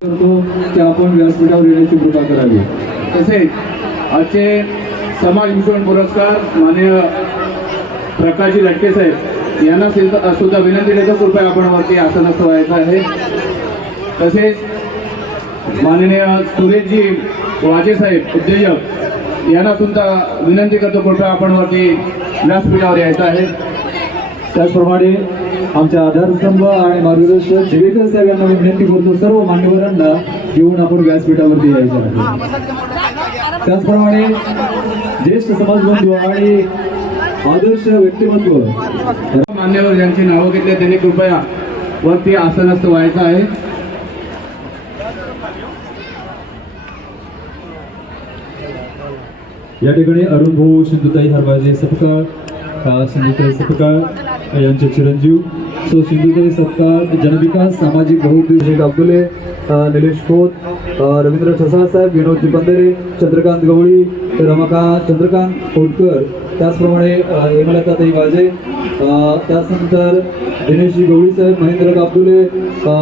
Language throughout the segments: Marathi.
करतो आपण व्यासपीठावर येण्याची कृपा करावी. तसेच आजचे समाज भूषण पुरस्कार माननीय प्रकाशजी लटके साहेब यांना सुद्धा सुद्धा विनंती देतो कृपया आपण वरती आसनस्थ व्हायचं आहे. तसेच माननीय सुरेशजी वाजे साहेब उद्योजक यांना सुद्धा विनंती करतो कृपया आपण वरती व्यासपीठावर यायचं आहे. त्याचप्रमाणे आमच्या आधारस्तंभ आणि मार्गदर्शक दिवेकर साहेब यांना विनंती करतो सर्व मान्यवरांना घेऊन आपण व्यासपीठावरती यायचं आहे. त्याचप्रमाणे ज्येष्ठ समाजबंधू आणि आदर्श व्यक्तिमत्व मान्यवर ज्यांची नावं घेतली त्यांनी कृपया वरती आसनस्थ व्हायचं आहे. या ठिकाणी अरुण भाऊ सिंधुताई हरबाजे सपकाळ सिंधुताई सपकाळ यांचे चिरंजीव सो सिंधुताई सपकाळ जनविकास सामाजिक बहुउद्देशिक शेख अब्दुले निलेश खोत रवींद्र ठसा साहेब विनोद पंधरे चंद्रकांत गवळी रमाकांत चंद्रकांत खोडकर त्याचप्रमाणे हेमलताताई वाजे अ, त्याचनंतर दिनेशजी गवळी साहेब महेंद्र काबदुले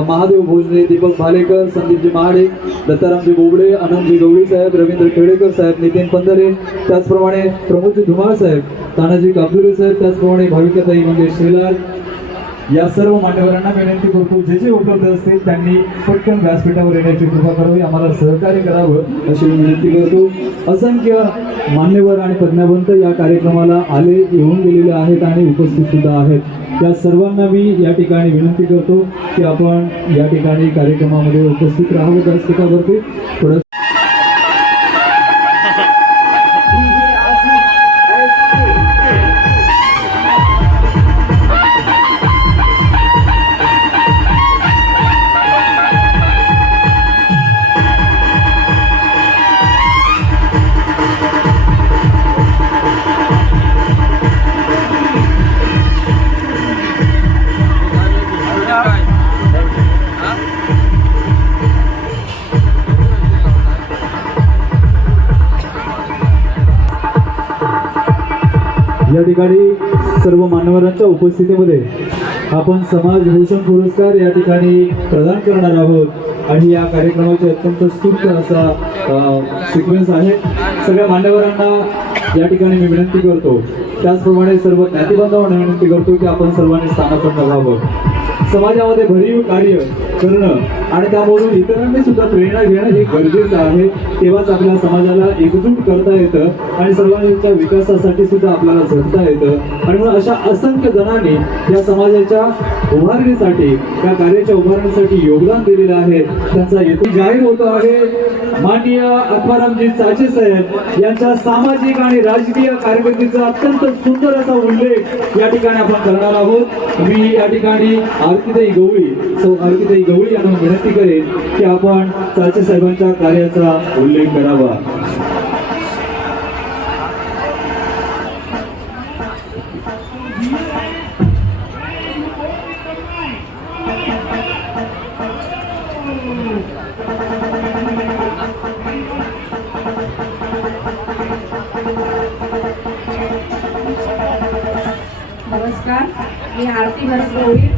महादेव भोजने दीपक भालेकर संदीपजी महाडे दत्तारामजी बोबडे आनंदजी गवळी साहेब रवींद्र खेडेकर साहेब नितीन पंधरे. त्याचप्रमाणे प्रमोदजी धुमाळ साहेब तानाजी काबदुले साहेब त्याचप्रमाणे भाविकाताई मंगेश श्रीलाल या सर्व मान्यवरांना विनंती करतो जे जे उपलब्ध असतील त्यांनी पटकन व्यासपीठावर येण्याची कृपा करावी आम्हाला सहकार्य करावं अशी मी विनंती करतो. असंख्य मान्यवर आणि प्रज्ञावंत या कार्यक्रमाला आले येऊन गेलेले आहेत आणि उपस्थित सुद्धा आहेत. या सर्वांना मी या ठिकाणी विनंती करतो की आपण या ठिकाणी कार्यक्रमामध्ये उपस्थित राहावं व्यासपीठावरती थोडं ठिकाणी सर्व मान्यवरांच्या उपस्थितीमध्ये आपण समाज भूषण पुरस्कार या ठिकाणी प्रदान करणार आहोत. आणि या कार्यक्रमाचे अत्यंत स्तुत्य असा सिक्वेन्स आहे. सगळ्या मान्यवरांना या ठिकाणी मी विनंती करतो. त्याचप्रमाणे सर्व ज्ञातीबांधवांना विनंती करतो की आपण सर्वांनी स्थानापन्न व्हावं. समाजामध्ये भरीव कार्य करणं. आणि त्यामधून इतरांनी सुद्धा प्रेरणा घेणं हे गरजेचं आहे. तेव्हाच आपल्या समाजाला एकजूट करता येतं आणि सर्वांच्या विकासासाठी सुद्धा आपल्याला झटता येतं. आणि म्हणून अशा असंख्य जणांनी या समाजाच्या उभारणीसाठी या कार्याच्या उभारणीसाठी योगदान दिलेलं आहे. त्यांचा येथे जाहीर होतो आहे माननीय आत्मारामजी चाचे साहेब यांच्या सामाजिक आणि राजकीय कारकिर्दीचा अत्यंत सुंदर असा उल्लेख या ठिकाणी आपण करणार आहोत. मी या ठिकाणी आरतीताई गवळी सौ आरतीताई गवळी यांना विनंती करेन की आपण चाचे साहेबांच्या कार्याचा उल्लेख करावा. नमस्कार मी आरती भरगोळी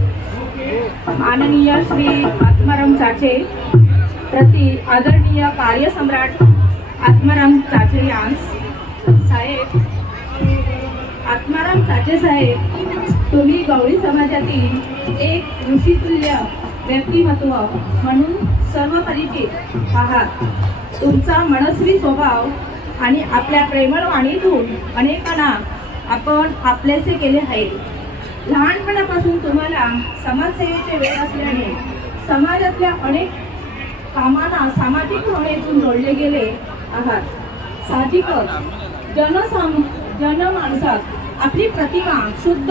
माननीय श्री आत्माराम चाचे प्रति आदरणीय कार्यसम्राट आत्माराम चाचे यांस साहेब आत्माराम चाचे साहेब तुम्ही गवळी समाजातील एक ऋषितुल्य व्यक्तिमत्व म्हणून सर्व परिचित आहात. तुमचा मनस्वी स्वभाव आणि आपल्या प्रेमळ वाणीतून अनेकांना आपण आपलेसे केले आहे. लहानपणापासून तुम्हाला समाजसेवेचे वेळ असल्याने समाजातल्या अनेक कामांना सामाजिक भावनेतून जोडले गेले आहात. साहजिकच जनसम जनमानसात आपली प्रतिमा शुद्ध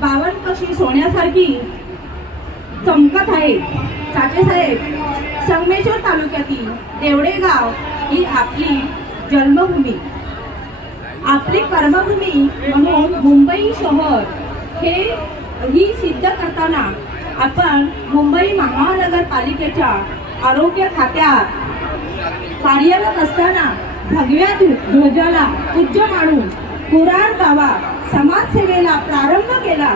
बावनकशी सोन्यासारखी चमकत आहे. साहेब संगमेश्वर तालुक्यातील देवडे गाव ही आपली जन्मभूमी. आपली कर्मभूमी म्हणून मुंबई शहर हे ही सिद्ध करताना आपण मुंबई महानगरपालिकेच्या आरोग्य खात्यात कार्यरत असताना भगव्या ध्वजाला पूज्य मानून कुरार गावा समाजसेवेला प्रारंभ केला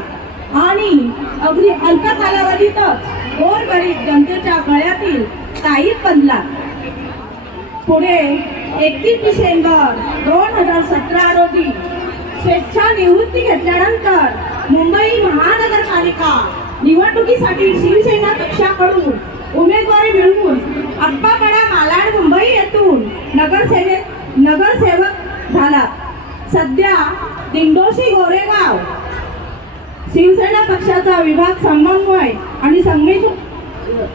आणि अगदी अल्प कालावधीतच गोरगरीब जनतेच्या गळ्यातील ताईत बनला. पुढे एकतीस डिसेंबर दोन हजार सतरा रोजी स्वेच्छा निवृत्ती घेतल्यानंतर मुंबई महानगरपालिका निवडणुकीसाठी शिवसेना पक्षाकडून उमेदवारी मिळवून अप्पाकडा मालाड मुंबई येथून नगरसेवे नगरसेवक झाला. सध्या दिंडोशी गोरेगाव शिवसेना पक्षाचा विभाग समन्वय आणि संघेश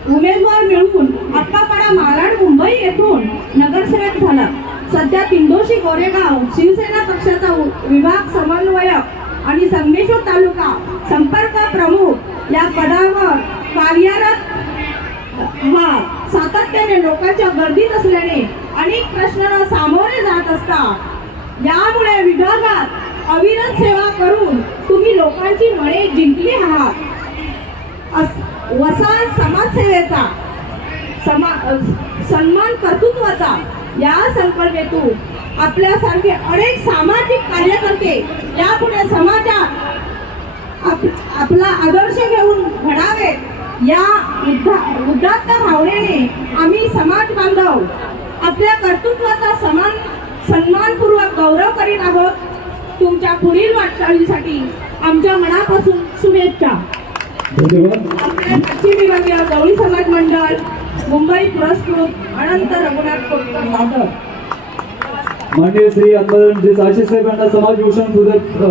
उमेदवार मिळवून अप्पापाडा मालाड मुंबई येथून नगरसेवक झाला. सध्या तिंडोशी गोरेगाव शिवसेना पक्षाचा उ- विभाग समन्वयक आणि संगमेश्वर तालुका संपर्क प्रमुख या पदावर कार्यरत हा सातत्याने लोकांच्या गर्दीत असल्याने अनेक प्रश्नांना सामोरे जात असतात. यामुळे विभागात अविरत सेवा करून तुम्ही लोकांची मने जिंकली आहात. अस- वसा समाजसेवेचा समा सन्मान कर्तृत्वाचा या संकल्पेतून आपल्यासारखे अनेक सामाजिक कार्यकर्ते यापुढे समाजात आप, आपला आदर्श घेऊन घडावेत या उदात्त भावनेने आम्ही समाज बांधव आपल्या कर्तृत्वाचा समान सन्मानपूर्वक गौरव करीत आहोत. तुमच्या पुढील वाटचालीसाठी आमच्या मनापासून शुभेच्छा. पश्चिम विभागीय गवळी समाज मंडळ मुंबई पुरस्कृत अनंत रघुनाथ दादर माननीय श्री आत्मारामजी आशिष साहेब यांना समाजभूषण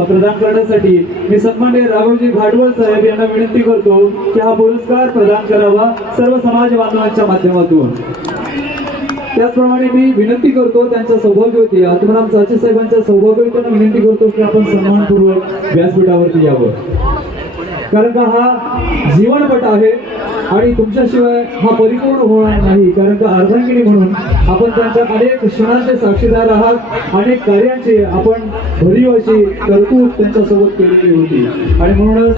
प्रदान करण्यासाठी मी सन्मान्य राघवजी भाडवळ साहेब यांना विनंती करतो की हा पुरस्कार प्रदान करावा सर्व समाज बांधवांच्या माध्यमातून. त्याचप्रमाणे मी विनंती करतो त्यांच्या सौभाग्यवती आत्माराम साहेबांच्या सौभाग्यवतींना विनंती करतो की आपण सन्मानपूर्वक व्यासपीठावरती यावं. कारण का हा जीवनपट आहे आणि तुमच्याशिवाय हा परिपूर्ण होणार नाही. कारण का अर्धांगिनी म्हणून आपण त्यांच्या अनेक क्षणांचे साक्षीदार आहात. अनेक कार्यांचे आपण भरीव अशी तरतूद त्यांच्यासोबत केलेली होती. आणि म्हणूनच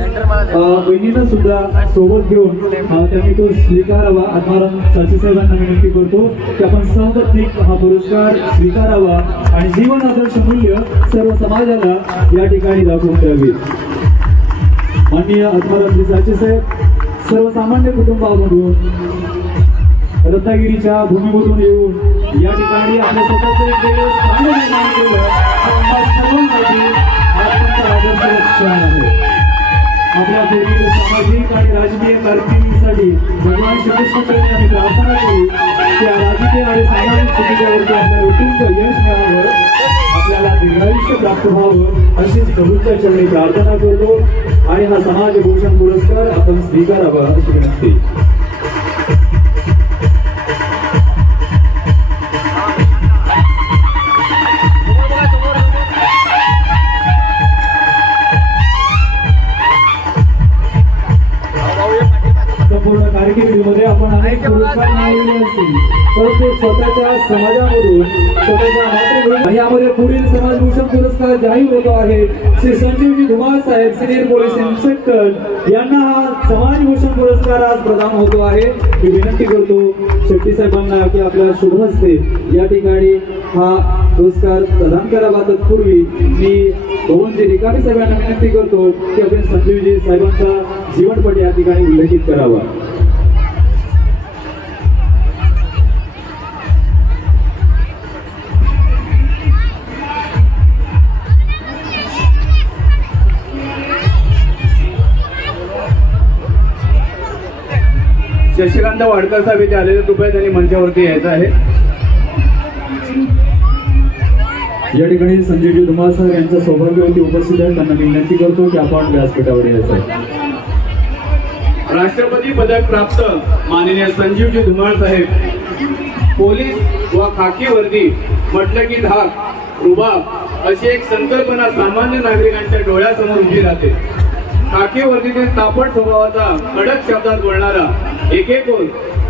बहिणीनं सुद्धा सोबत घेऊन त्यांनी तो स्वीकारावा. आत्माराम साचे साहेबांना विनंती करतो की आपण सहपत्नीक हा पुरस्कार स्वीकारावा आणि जीवन आदर्श मूल्य सर्व समाजाला या ठिकाणी दाखवून द्यावी. माननीय आत्माराम साचे साहेब सर्वसामान्य कुटुंबामधून रत्नागिरीच्या भूमीमधून येऊन या ठिकाणी आपल्या स्वतःचं एक वेगळं स्थान निर्माण केलं. सर्वांसाठी अत्यंत क्षण आहे. आपल्या पूर्वी सामाजिक आणि राजकीय कारकिर्दीसाठी भगवान श्रीकृष्णाचरणी आम्ही प्रार्थना करू. की राजकीय आणि सामाजिक स्थितीवरती आपल्याला उत्तुंग यश मिळावं आपल्याला दीर्घायुष्य प्राप्त व्हावं अशीच प्रभूंच्या चरणी प्रार्थना करतो. आणि हा समाज भूषण पुरस्कार आपण स्वीकारावा अशी विनंती. संपूर्ण कारकिर्दीमध्ये आपण अनेक पुरस्कार मिळवले असतील. परंतु स्वतःच्या समाजामधून स्वतःच्या मातृभूमी यामध्ये पुढील समाजभूषण पुरस्कार जाहीर होतो आहे. श्री संजीवजी धुमाळ साहेब सिनियर पोलीस इन्स्पेक्टर यांना हा समाजभूषण पुरस्कार आज प्रदान होतो आहे. मी विनंती करतो शेट्टी साहेबांना की आपल्या शुभ हस्ते या ठिकाणी हा पुरस्कार प्रदान करावा. तत्पूर्वी मी भवनजी रिकामी साहेबांना विनंती करतो की आपण संजीवजी साहेबांचा जीवनपट या ठिकाणी उल्लेखित करावा. शशिकांत वाडकर साहेब इथे आलेले कृपया त्यांनी मंचावरती यायचं आहे. या ठिकाणी संजयजी धुमाळ सर यांच्या सौभाग्यवती उपस्थित आहेत त्यांना मी विनंती करतो की आपण व्यासपीठावर यायचं आहे. राष्ट्रपती पदक प्राप्त माननीय संजीवजी धुमाळ साहेब. पोलीस व खाकी वर्दी म्हटलं की धाक रुबाब अशी एक संकल्पना सामान्य नागरिकांच्या डोळ्यासमोर उभी राहते. खाकी तापट स्वभावाचा कडक शब्दात बोलणारा एकेकोन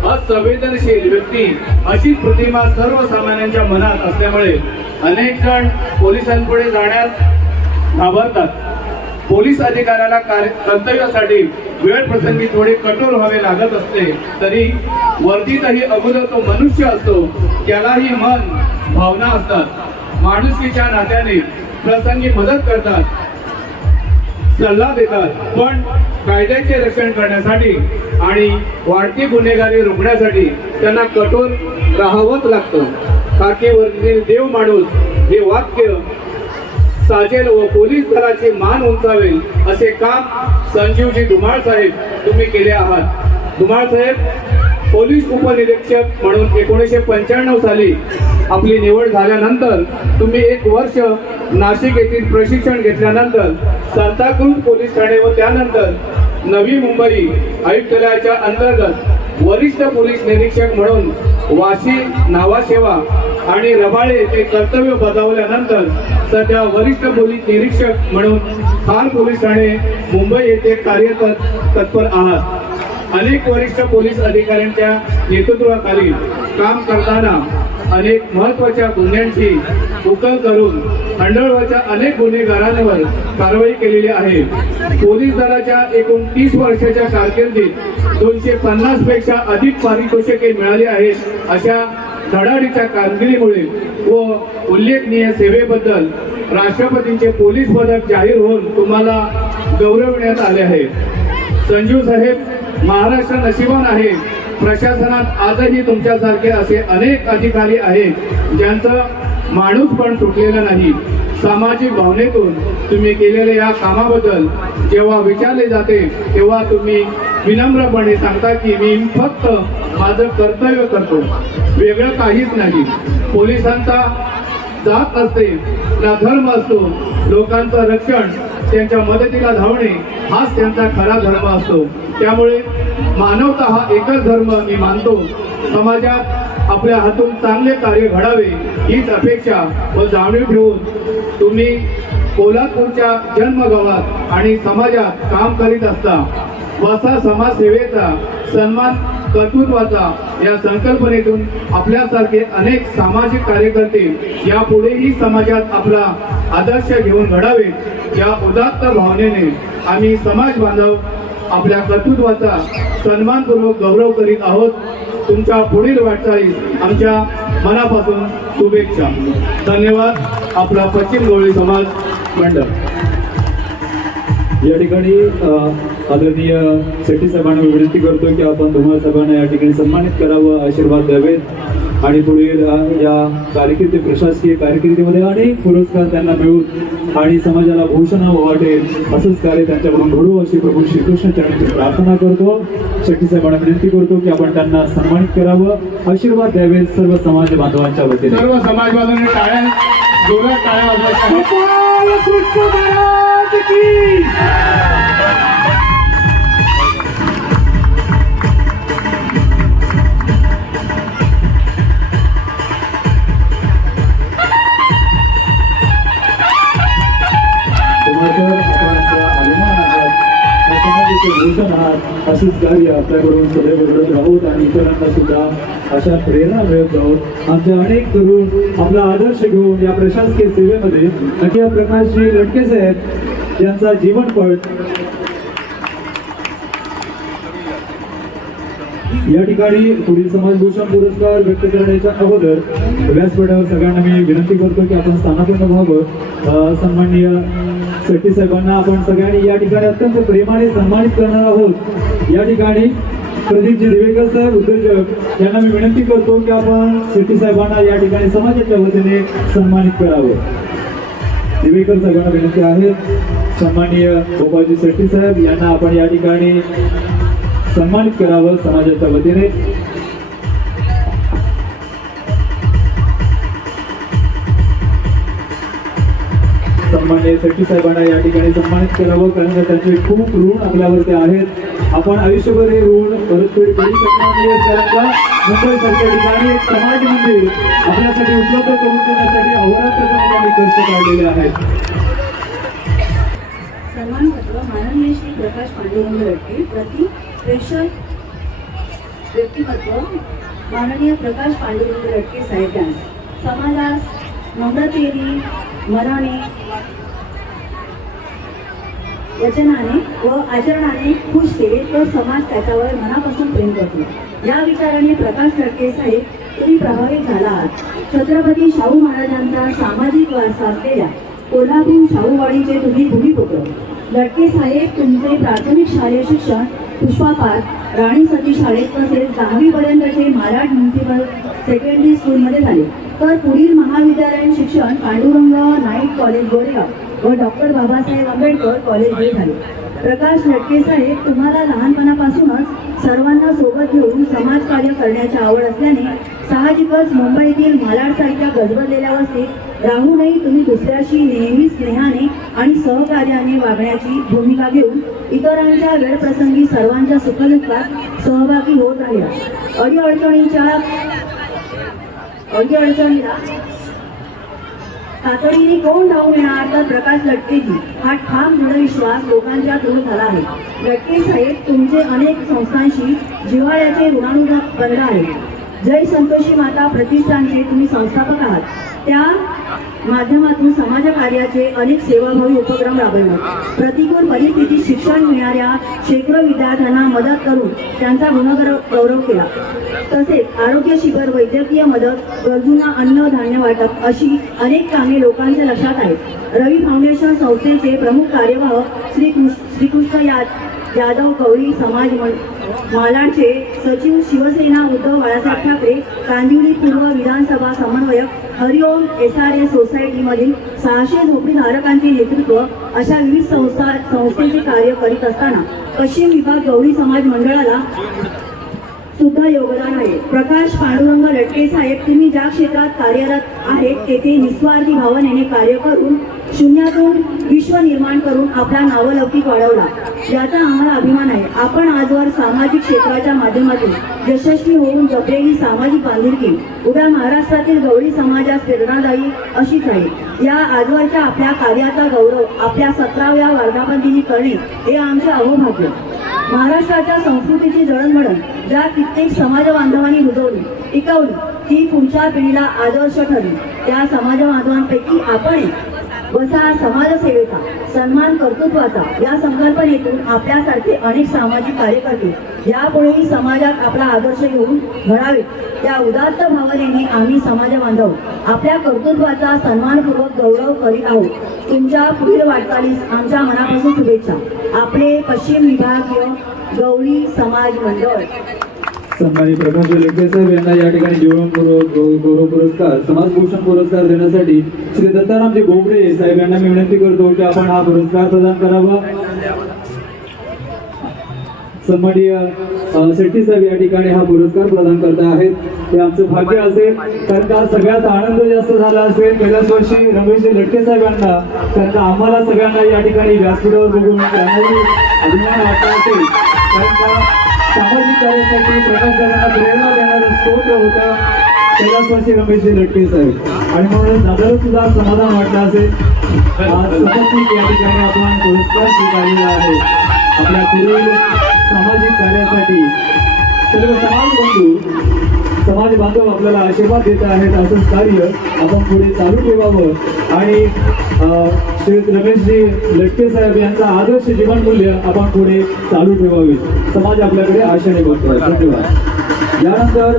असंवेदनशील व्यक्ती अशी प्रतिमा सर्वसामान्यांच्या मनात असल्यामुळे अनेक जण पोलिसांपुढे जाण्यास घाबरतात. पोलीस अधिकाऱ्याला कार्य कर्तव्यासाठी वेळ प्रसंगी थोडे कठोर व्हावे लागत असते तरी वर्दीतही अगोदर तो मनुष्य असतो त्यालाही मन भावना असतात. माणुसकीच्या नात्याने प्रसंगी मदत करतात. सल्ला देतात. पण कायद्याचे रक्षण करण्यासाठी आणि वाढती गुन्हेगारी रोखण्यासाठी त्यांना कठोर राहावंच लागतं. खाकीवरील देव माणूस हे वाक्य साजेल व पोलीस दलाची मान उंचावेल असे काम संजीवजी धुमाळ साहेब तुम्ही केले आहात. धुमाळ साहेब पोलीस उपनिरीक्षक म्हणून एकोणीसशे पंच्याण्णव साली आपली निवड झाल्यानंतर तुम्ही एक वर्ष नाशिक येथील प्रशिक्षण घेतल्यानंतर सांताक्रूज पोलीस ठाणे व त्यानंतर नवी मुंबई आयुक्तालयाच्या अंतर्गत वरिष्ठ पोलीस निरीक्षक म्हणून वाशी नावासेवा आणि रबाळे येथे कर्तव्य बजावल्यानंतर सध्या वरिष्ठ पोलीस निरीक्षक म्हणून खान पोलीस ठाणे मुंबई येथे कार्यरत तत्पर आहात. अनेक वरिष्ठ पोलीस अधिकाऱ्यांच्या नेतृत्वाखाली काम करताना अनेक महत्त्वाच्या गुन्ह्यांची उकल करून खंडळवरच्या अनेक गुन्हेगारांवर कारवाई केलेली आहे. पोलीस दलाच्या एकूण तीस वर्षाच्या कारकिर्दीत दोनशे पन्नासपेक्षा अधिक पारितोषिके मिळाली आहेत अशा धडाडीच्या कामगिरीमुळे व उल्लेखनीय सेवेबद्दल राष्ट्रपतींचे पोलीस पदक जाहीर होऊन तुम्हाला गौरवण्यात आले आहे. संजीव साहेब महाराष्ट्र नशिबान आहे. प्रशासनात आजही तुमच्यासारखे असे अनेक अधिकारी आहेत ज्यांचं माणूस पण सुटलेलं नाही. सामाजिक भावनेतून तुम्ही केलेल्या या कामाबद्दल जेव्हा विचारले जाते तेव्हा तुम्ही विनम्रपणे सांगता की मी फक्त माझं कर्तव्य करतो. वेगळं काहीच नाही. पोलिसांचा जात असते ना धर्म असतो लोकांचं रक्षण त्यांच्या मदतीला धावणे हाच त्यांचा खरा धर्म असतो. त्यामुळे मानवता हा एकच धर्म मी मानतो. समाजात आपल्या हातून चांगले कार्य घडावे हीच अपेक्षा व जाणीव ठेवून तुम्ही कोल्हापूरच्या जन्मगावात आणि समाजात काम करीत असता वसा समाजसेवेचा सन्मान कर्तृत्वाचा या संकल्पनेतून आपल्यासारखे अनेक सामाजिक कार्यकर्ते यापुढेही समाजात आपला आदर्श घेऊन घडावे या उदात्त भावनेने आम्ही समाज बांधव आपल्या कर्तृत्वाचा सन्मानपूर्वक गौरव करीत आहोत. तुमच्या पुढील वाटचालीस आमच्या मनापासून शुभेच्छा. धन्यवाद आपला पश्चिम गोळी समाज मंडळ. या ठिकाणी आदरणीय शेट्टी साहेबांना मी विनंती करतो की आपण धुमाळ साहेबांना या ठिकाणी सन्मानित करावं आशीर्वाद द्यावेत. आणि पुढील या कारकिर्दी प्रशासकीय कारकिर्दीमध्ये अनेक पुरस्कार त्यांना मिळून आणि समाजाला भूषण वाटेल असंच कार्य त्यांच्याकडून घडू अशी प्रभू श्रीकृष्ण चरणी प्रार्थना करतो. शेट्टी साहेबांना विनंती करतो की आपण त्यांना सन्मानित करावं आशीर्वाद द्यावेत सर्व समाज बांधवांच्या वतीने. सर्व समाज बांधवांनी टाळ्या जोरात टाळ्या वाजवायच्या आहेत. अभिमान आहात समाजाचे भूषण आहात कार्य आपल्याकडून सदैव घडत राहोत आणि इतरांना सुद्धा अशा प्रेरणा मिळत राहोत आमचे अनेक तरुण आपला आदर्श घेऊन या प्रशासकीय सेवेमध्ये नक्की प्रकाशजी लटके साहेब यांचा जीवनपट या ठिकाणी पुढील समाजभूषण पुरस्कार व्यक्त करण्याच्या अगोदर व्यासपीठावर सगळ्यांना मी विनंती करतो की आपण स्थानापन्न व्हावं सन्माननीय शेट्टी साहेबांना आपण सगळ्यांनी या ठिकाणी अत्यंत प्रेमाने सन्मानित करणार आहोत. या ठिकाणी प्रदीपजी दिवेकर साहेब उद्योजक यांना मी विनंती करतो की आपण शेट्टी साहेबांना या ठिकाणी समाजाच्या वतीने सन्मानित करावं. दिवेकर साहेबांना विनंती आहे. सन्माननीय गोपालजी शेट्टी साहेब यांना आपण या ठिकाणी सन्मानित करावं समाजाच्या वतीने. सन्मान्य शेट्टी साहेबांना या ठिकाणी सन्मानित करावं कारण त्यांचे खूप ऋण आपल्यावरती आहेत. आपण आयुष्यभर हे ऋण परतफेड करू शकणार नाही. कारण मुंबईसारख्या ठिकाणी एक समाज मंदिर आपल्यासाठी उपलब्ध करून देण्यासाठी अहोरात्र त्यांनी खर्च काढलेले आहेत. सन्मानपत्र माननीय श्री प्रकाश पांडुरंग लटके प्रति प्रेषक व्यक्तिमत्व माननीय प्रकाश पांडुरंग लटके साहेब समाजास नम्रतेने मनाने वचनाने व आचरणाने खुश केले तर समाज त्याच्यावर मनापासून प्रेम करतो. या विचाराने प्रकाश फडके साहेब तुम्ही प्रभावित झाला आहात छत्रपती शाहू महाराजांचा सामाजिक वारसा असलेल्या कोल्हापूर शाहूवाडीचे तुम्ही भूमिपुत्र. लटके साहेब तुमचे प्राथमिक शालेय शिक्षण पुष्पापार राणी सती शाळेत तसेच दहावी पर्यंतचे महाराज म्युन्सिपल सेकंडरी स्कूलमध्ये झाले. तर पुढील महाविद्यालयीन शिक्षण पांडुरंग नाईक कॉलेज गोरेगाव. व डॉक्टर बाबासाहेब आंबेडकर कॉलेजमध्ये झाले. प्रकाश नटके साहेब तुम्हाला लहानपणापासूनच सर्वांना सोबत घेऊन समाजकार्य करण्याची आवड असल्याने साहजिकच मुंबईतील मालाडसारख्या गजबजलेल्या वस्तीत राहूनही तुम्ही दुसऱ्याशी नेहमी स्नेहाने आणि सहकार्याने वागण्याची भूमिका घेऊन इतरांच्या वेळप्रसंगी सर्वांच्या सुखदुःखात सहभागी होत राहिला. अडीअडचणीच्या अडीअडचणीला तातडीने कोण धावून येणार तर प्रकाश लटकेजी. हा ठाम दृढ विश्वास लोकांच्या दूर झाला आहे. लटके साहेब तुमचे अनेक संस्थांशी जिव्हाळ्याचे ऋणानुदान बंद आहे जय संतोषी माता प्रतिष्ठानचे तुम्ही संस्थापक आहात. त्या माध्यमातून समाजकार्याचे अनेक सेवाभावी उपक्रम राबवले. प्रतिकूल परिस्थितीत शिक्षण मिळणाऱ्या शेकडो विद्यार्थ्यांना मदत करून त्यांचा गुणगौरव गौरव केला. तसेच आरोग्य शिबिर वैद्यकीय मदत गरजूंना अन्न धान्य वाटप अशी अनेक कामे लोकांच्या लक्षात आहेत. रवी फाउंडेशन संस्थेचे प्रमुख कार्यवाह श्री कृष्ण श्रीकृष्ण या यादव गवळी समाज मं- मालाडचे सचिव शिवसेना उद्धव बाळासाहेब ठाकरे कांदिवली पूर्व विधानसभा समन्वयक हरिओम एस आर ए सोसायटीमधील सहाशे झोपडीधारकांचे नेतृत्व अशा विविध संस्था संस्थेचे कार्य करीत असताना पश्चिम विभाग गवळी समाज मंडळाला सुद्धा योगदान आहे. प्रकाश पांडुरंग लटके साहेब तुम्ही ज्या क्षेत्रात कार्यरत आहेत तेथे निस्वार्थी भावनेने कार्य करून शून्यातून विश्व निर्माण करून आपला नावलौकिक वाढवला. याचा आम्हाला अभिमान आहे. आपण आजवर सामाजिक क्षेत्राच्या माध्यमातून यशस्वी होऊन जपलेली सामाजिक बांधिलकी उद्या महाराष्ट्रातील गवळी समाजास प्रेरणादायी अशीच आहे. या आजवरच्या आपल्या कार्याचा गौरव आपल्या सतराव्या वर्धापन करणे हे आमचे अहोभाग्य. महाराष्ट्राच्या संस्कृतीची जडणघडण ज्या कित्येक समाज बांधवांनी रुजवली टिकवली ती पुढच्या पिढीला आदर्श ठरली. त्या समाज बांधवांपैकी आपण वसा समाजसेवेचा सन्मान कर्तृत्वाचा या संकल्पनेतून आपल्यासारखे अनेक सामाजिक कार्यकर्ते यापुढेही समाजात आपला आदर्श घेऊन घडावे त्या उदात्त भावनेने आम्ही समाज बांधव आपल्या कर्तृत्वाचा सन्मानपूर्वक गौरव करीत आहोत. तुमच्या पुढील वाटचालीस आमच्या मनापासून शुभेच्छा. आपले पश्चिम विभागीय गौरी समाज मंडळ. सन्मानी प्रकाश लेखे साहेब यांना या ठिकाणी जीवन गौरव पुरस्कार समाजभूषण पुरस्कार देण्यासाठी श्री दत्तारामजी गोबडे साहेब यांना मी विनंती करतो की आपण हा पुरस्कार प्रदान करावा. सन्माननीय शेट्टी साहेब या ठिकाणी हा पुरस्कार प्रदान करत आहेत. हे आमचं भाग्य असेल त्यांचा सगळ्यात आनंद जास्त झाला असेल. गेल्याच वर्षी रमेश लट्टे साहेब यांना आम्हाला सगळ्यांना या ठिकाणी व्यासपीठावर बघून त्यांनाही अभिमान वाटला असेल. कारण सामाजिक कार्यासाठी त्यांना प्रेरणा देणारं स्तोत्र होतं त्याच्याच रमेशजी रमेश लटके साहेब आणि म्हणून दादाला सुद्धा समाधान वाटलं असेल आज या ठिकाणी आपण पुरस्कार स्वीकारलेला आहे आपल्या पुढील सामाजिक कार्यासाठी सर्व समाज बंधू समाज बांधव आपल्याला आशीर्वाद देत आहेत असंच कार्य आपण पुढे चालू ठेवावं आणि श्री रमेशजी लटके साहेब यांचा आदर्श जीवन मूल्य आपण पुढे चालू ठेवावे समाज आपल्याकडे आशेने बघतोय धन्यवाद. यानंतर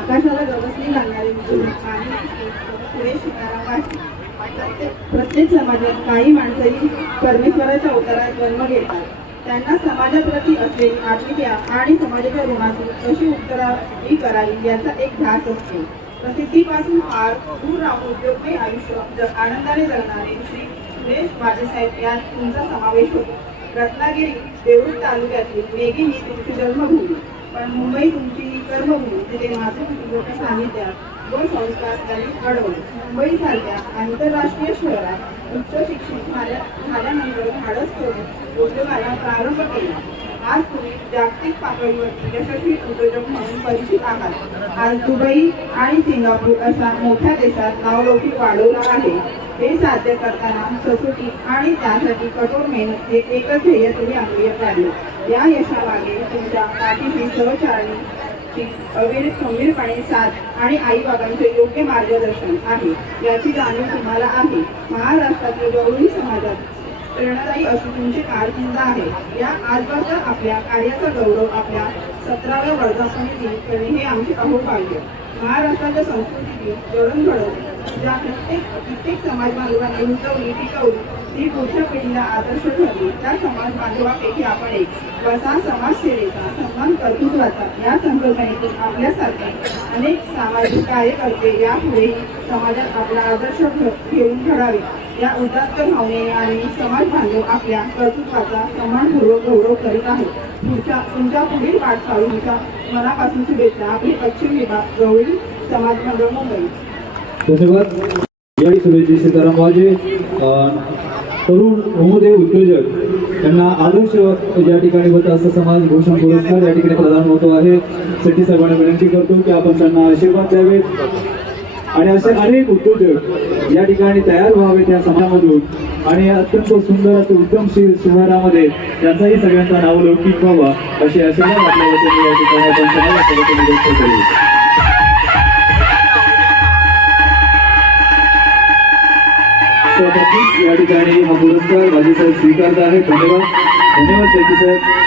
आकाशाला गवसणी घालणारी पुढे शिकणारा प्रत्येक समाजात काही माणसंही परमेश्वराच्या अवतारात जन्म घेतात. त्यांना समाजाप्रती असलेली आत्मीयता आणि समाजाच्या ऋणातून कशी उत्तराई करावी याचा एक ध्यास असतो. प्रसिद्धीपासून फार दूर राहून उद्योगमय आयुष्य आनंदाने जगणारे श्री सुरेश बाजेसाहेब यात तुमचा समावेश होतो. रत्नागिरी देऊळ तालुक्यातील वेगी ही तुमची जन्मभूमी. पण मुंबई तुमची कर्मभूमी तिथे मातृभूमीच्या सानिध्यात व संस्कार त्यांनी घडवले. मुंबईसारख्या आंतरराष्ट्रीय शहरात उच्च शिक्षित झाल्या झाल्यानंतर धाडस करून उद्योगाला प्रारंभ केला. आज तुम्ही जागतिक पातळीवरती यशस्वी उद्योजक म्हणून परिचित आहात. आज दुबई आणि सिंगापूर अशा मोठ्या देशात नावलौकिक वाढवला आहे. हे साध्य करताना ससोटी आणि त्यासाठी कठोर मेहनत हे एकच ध्येय तुम्ही अप्रिय काढले या यशामागे तुमच्या पाठीशी सहचारणी अविरत खंबीरपणे साथ आणि आई बाबांचे योग्य मार्गदर्शन आहे. याची जाणीव तुम्हाला आहे. महाराष्ट्रातील गवळी समाजात प्रेरणादायी अशी तुमची कारकिर्द आहे. या आजवर आपल्या कार्याचा गौरव आपल्या सतराव्या वर्धापनी दिन करणे हे आमचे अहोभाग्य महाराष्ट्राच्या संस्कृतीची जडणघडण ज्या प्रत्येक प्रत्येक समाज बांधवांनी उंचवली टिकवली ती पुढच्या पिढीला आदर्श ठरली. त्या समाज बांधवापैकी आपण एक. वसा समाजसेवेचा सन्मान कर्तृत्वाचा. या संकल्पनेतून आपल्यासारखे अनेक सामाजिक कार्यकर्ते यापुढेही समाजात आपला आदर्श घेऊन घडावे या उदात्त भावनेने आणि समाज बांधव आपल्या कर्तृत्वाचा सन्मानपूर्वक गौरव करीत आहे पुढच्या तुमच्या पुढील वाटचालीच्या मनापासून शुभेच्छा. आपली पश्चिम विभाग गवळी समाज मंडळ मुंबई. धन्यवाद. सीताराम तरुण होमोदेव उद्योजक यांना आदर्श या ठिकाणी होत असं समाज भूषण पुरस्कार या ठिकाणी प्रदान होतो आहे. साठी सर्वांना विनंती करतो की आपण त्यांना आशीर्वाद द्यावेत. आणि असे अनेक उद्योजक या ठिकाणी तयार व्हावेत या समाजामधून. आणि अत्यंत सुंदर असे उद्यमशील शहरामध्ये त्यांचाही सगळ्यांचा नावलौकिक व्हावा अशी आशीर्वाद आपल्या वतीने या ठिकाणी आपण समाजासोबत व्यक्त करू या ठिकाणी हा पुरस्कार माझे साहेब स्वीकारत आहे धन्यवाद. धन्यवाद शेट्टी साहेब.